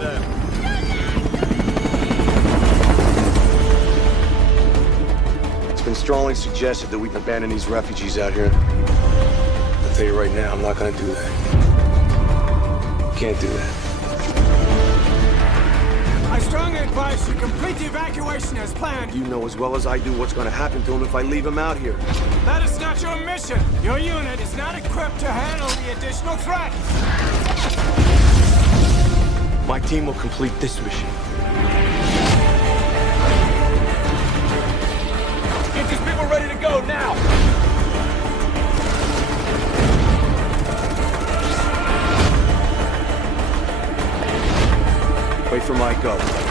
them. It's been strongly suggested that we've abandoned these refugees out here. I'll tell you right now, I'm not gonna do that. Can't do that. I strongly advise you complete the evacuation as planned. You know as well as I do what's gonna happen to him if I leave him out here. That is not your mission. Your unit is not equipped to handle the additional threat. My team will complete this mission. Get these people ready to go now! Wait for my go.